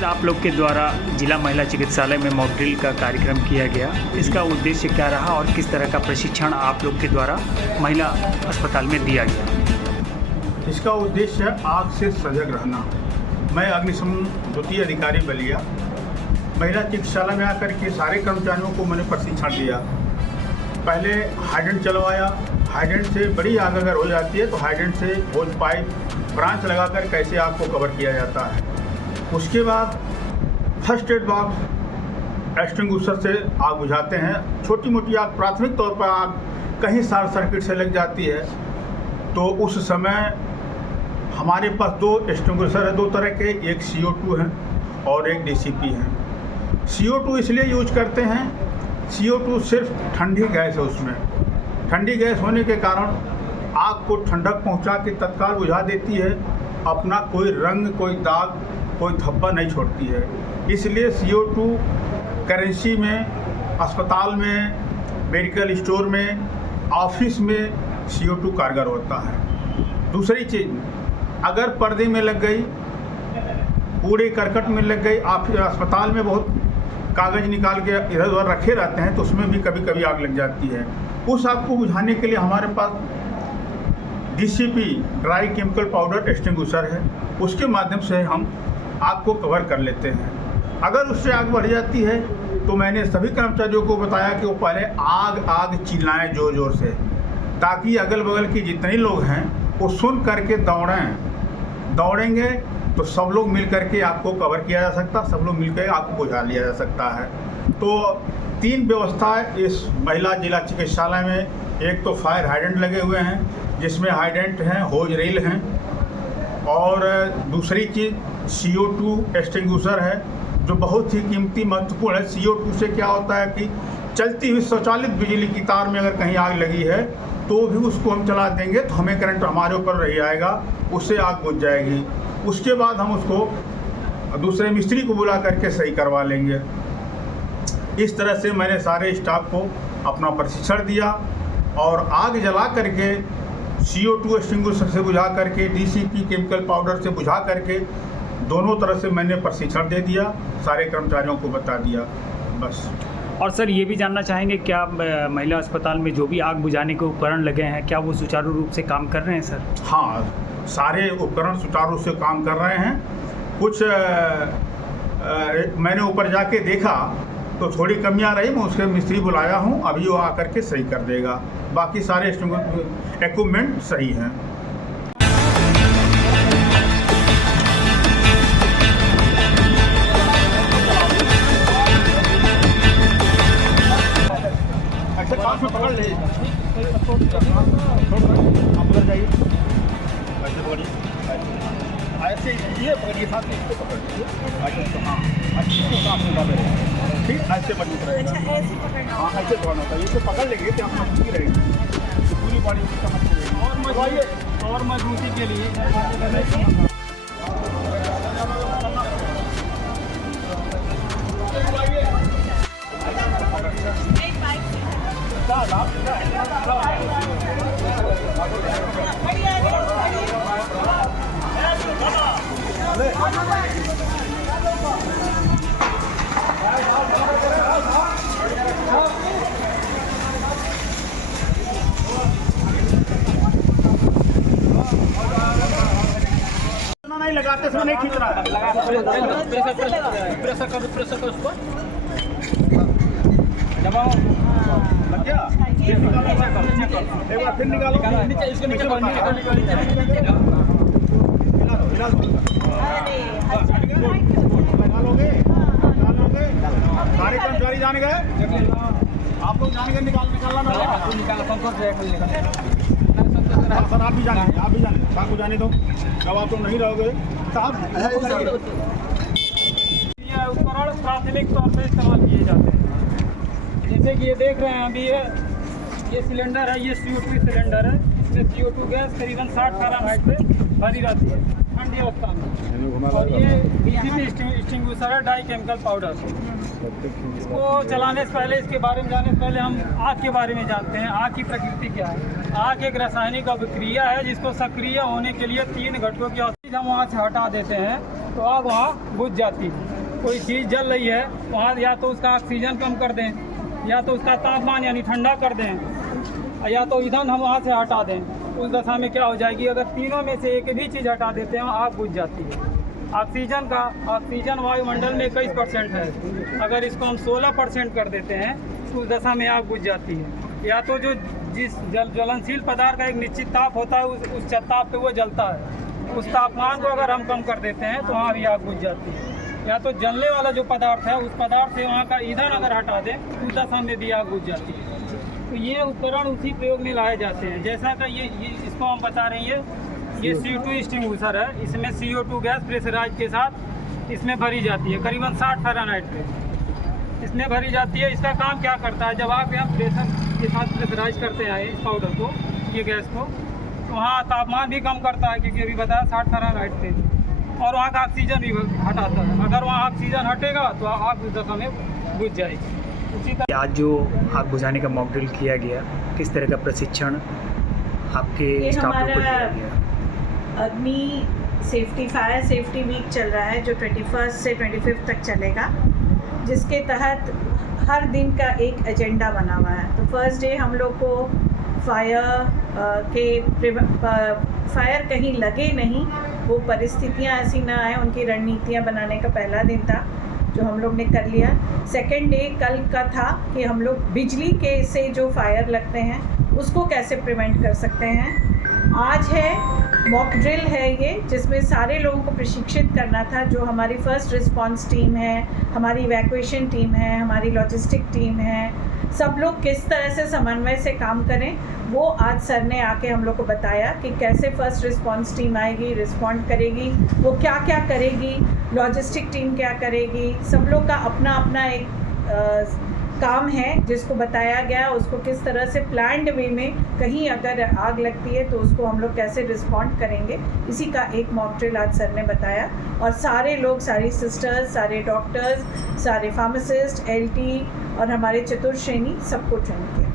आज आप लोग के द्वारा जिला महिला चिकित्सालय में मॉक ड्रिल का कार्यक्रम किया गया, इसका उद्देश्य क्या रहा और किस तरह का प्रशिक्षण आप लोग के द्वारा महिला अस्पताल में दिया गया? इसका उद्देश्य है आग से सजग रहना। मैं अग्निशमन द्वितीय अधिकारी बलिया महिला चिकित्सालय में आकर के सारे कर्मचारियों को मैंने प्रशिक्षण दिया। पहले हाइड्रेंट चलवाया। हाइड्रेंट से बड़ी आग अगर हो जाती है तो हाइड्रेंट से होज पाइप ब्रांच लगाकर कैसे आग को कवर किया जाता है। उसके बाद फर्स्ट एड बॉक्स एक्सटिंग्विशर से आग बुझाते हैं। छोटी मोटी आग, प्राथमिक तौर पर आग कहीं शॉर्ट सर्किट से लग जाती है तो उस समय हमारे पास 2 एक्सटिंग्विशर है, 2 तरह के, एक CO2 है और एक DCP है। CO2 इसलिए यूज करते हैं, CO2 सिर्फ ठंडी गैस है, उसमें ठंडी गैस होने के कारण आग को ठंडक पहुंचा के तत्काल बुझा देती है, अपना कोई रंग, कोई दाग, कोई धब्बा नहीं छोड़ती है। इसलिए CO2 करेंसी में, अस्पताल में, मेडिकल स्टोर में, ऑफिस में CO2 कारगर होता है। दूसरी चीज़, अगर पर्दे में लग गई, कूड़े करकट में लग गई, अस्पताल में बहुत कागज़ निकाल के इधर उधर रखे रहते हैं तो उसमें भी कभी कभी आग लग जाती है। उस आग को बुझाने के लिए हमारे पास DCP dry chemical powder extinguisher है, उसके माध्यम से हम आग को कवर कर लेते हैं। अगर उससे आग बढ़ जाती है तो मैंने सभी कर्मचारियों को बताया कि वो पहले आग आग चिल्लाएं ज़ोर ज़ोर से, ताकि अगल बगल के जितने लोग हैं वो सुन करके दौड़ेंगे तो सब लोग मिल करके आग को कवर किया जा सकता, सब लोग मिलकर आग को बुझा लिया जा सकता है। तो 3 व्यवस्थाएं इस महिला जिला चिकित्सालय में। एक तो फायर हाइड्रेंट लगे हुए हैं जिसमें हाइड्रेंट हैं, होज रेल हैं, और दूसरी चीज़ CO2 एक्सटिंग्विशर है जो बहुत ही कीमती महत्वपूर्ण है। CO2 से क्या होता है कि चलती हुई स्वचालित बिजली की तार में अगर कहीं आग लगी है तो भी उसको हम चला देंगे तो हमें करंट हमारे ऊपर रही आएगा, उससे आग बुझ जाएगी। उसके बाद हम उसको दूसरे मिस्त्री को बुला करके सही करवा लेंगे। इस तरह से मैंने सारे स्टाफ को अपना प्रशिक्षण दिया और आग जला करके CO2 एक्सटिंग्विशर से बुझा करके, DCP केमिकल पाउडर से बुझा करके, दोनों तरह से मैंने प्रशिक्षण दे दिया, सारे कर्मचारियों को बता दिया, बस। और सर ये भी जानना चाहेंगे क्या महिला अस्पताल में जो भी आग बुझाने के उपकरण लगे हैं क्या वो सुचारू रूप से काम कर रहे हैं सर? हाँ, सारे उपकरण सुचारू रूप से काम कर रहे हैं। कुछ मैंने ऊपर जाके देखा तो थोड़ी कमियां रही, मैं उसके मिस्त्री बुलाया हूं, अभी वो आकर के सही कर देगा। बाकी सारे इक्विपमेंट सही हैं। ऐसे कांच में पकड़ ले, आप उधर जाइए, ऐसे पकड़िए, ऐसे ये पकड़िए, साथ में इसको पकड़ लीजिए, ऐसे। हाँ, इसको साथ में डाल रहे हैं, ठीक, ऐसे मजबूत रहेगा। ऐसे पकड़ना, हाँ ऐसे पकड़ना होता है। इसे पकड़ लेंगे तो आप मजबूती रहेगी, पूरी बॉडी उसकी समझ रहेगी। और मजबूती के लिए नहीं लगाते समय नहीं खींच रहा है, प्रेशर कर उसको दबाओ, लग गया। एक बार फिर निकालो, इसके नीचे निकालोगे, सारे कर्मचारी जान गए, आप लोग जान गए, निकालना सर, आप भी जाने, साहब को जाने दो, अब आप लोग नहीं रहोगे साहब। ये उपकरण प्राथमिक तौर पर इस्तेमाल किए जाते हैं। जैसे कि ये देख रहे हैं अभी ये सिलेंडर है, ये CO2 सिलेंडर है। इसमें CO2 गैस करीबन 60 फ़ारेनहाइट पे भरी रहती है ठंडी अवस्था में। और ये DCP एक्सटिंग्विशर है, डाई केमिकल पाउडर। इसको चलाने से पहले, इसके बारे में जानने से पहले हम आग के बारे में जानते हैं। आग की प्रकृति क्या है? आग एक रासायनिक अभिक्रिया है जिसको सक्रिय होने के लिए 3 घटकों की औषधि हम वहाँ से हटा देते हैं तो आग वहाँ बुझ जाती है। कोई चीज़ जल रही है वहाँ या तो उसका ऑक्सीजन कम कर दें, या तो उसका तापमान यानी ठंडा कर दें, या तो ईंधन हम वहाँ से हटा दें। उस दशा में क्या हो जाएगी, अगर तीनों में से एक भी चीज़ हटा देते हैं आग बुझ जाती है। ऑक्सीजन वायुमंडल में 21% है, अगर इसको हम 16% कर देते हैं तो उस दशा में आग बुझ जाती है। या तो जिस ज्वलनशील पदार्थ का एक निश्चित ताप होता है उस ताप पे वो जलता है, उस तापमान को अगर हम कम कर देते हैं तो वहाँ भी आग बुझ जाती है। या तो जलने वाला जो पदार्थ है उस पदार्थ से वहाँ का ईंधन अगर हटा दें तो उस दशा में भी आग बुझ जाती है। तो ये उपकरण उसी प्रयोग में लाए जाते हैं। जैसा कि ये इसको हम बता रहे हैं, ये CO2 एक्सटिंग्विशर है। इसमें CO2 गैस प्रेशराइज के साथ इसमें भरी जाती है, करीबन 60 फ़ारेनहाइट पे इसमें भरी जाती है। इसका काम क्या करता है, जब आप यहाँ प्रेशर के साथ प्रेशराइज करते हैं इस पाउडर को, ये गैस को, तो वहाँ तापमान भी कम करता है, क्योंकि अभी बताया 60 फ़ारेनहाइट पे, और वहाँ का ऑक्सीजन भी हटाता है। अगर वहाँ ऑक्सीजन हटेगा तो आग उस दशा में बुझ जाएगी। उसी का आज जो आग बुझाने का मॉक ड्रिल किया गया, किस तरह का प्रशिक्षण आपके स्टाफ को दिया गया? अग्नि सेफ्टी फायर सेफ्टी वीक चल रहा है जो 21 से 25 तक चलेगा, जिसके तहत हर दिन का एक एजेंडा बना हुआ है। तो फर्स्ट डे हम लोग को फायर कहीं लगे नहीं, वो परिस्थितियाँ ऐसी ना आए, उनकी रणनीतियाँ बनाने का पहला दिन था जो हम लोग ने कर लिया। सेकेंड डे कल का था कि हम लोग बिजली के से जो फायर लगते हैं उसको कैसे प्रिवेंट कर सकते हैं। आज है मॉक ड्रिल है ये, जिसमें सारे लोगों को प्रशिक्षित करना था। जो हमारी फर्स्ट रिस्पांस टीम है, हमारी इवैक्यूएशन टीम है, हमारी लॉजिस्टिक टीम है, सब लोग किस तरह से समन्वय से काम करें, वो आज सर ने आके हम लोग को बताया कि कैसे फर्स्ट रिस्पांस टीम आएगी, रिस्पॉन्ड करेगी, वो क्या क्या करेगी, लॉजिस्टिक टीम क्या करेगी। सब लोग का अपना अपना एक काम है जिसको बताया गया, उसको किस तरह से प्लान्ड वे में कहीं अगर आग लगती है तो उसको हम लोग कैसे रिस्पॉन्ड करेंगे, इसी का एक मॉक ड्रिल आज सर ने बताया। और सारे लोग, सारी सिस्टर्स, सारे डॉक्टर्स, सारे फार्मासिस्ट, LT और हमारे चतुर्श्रेणी सबको ट्रेन किया।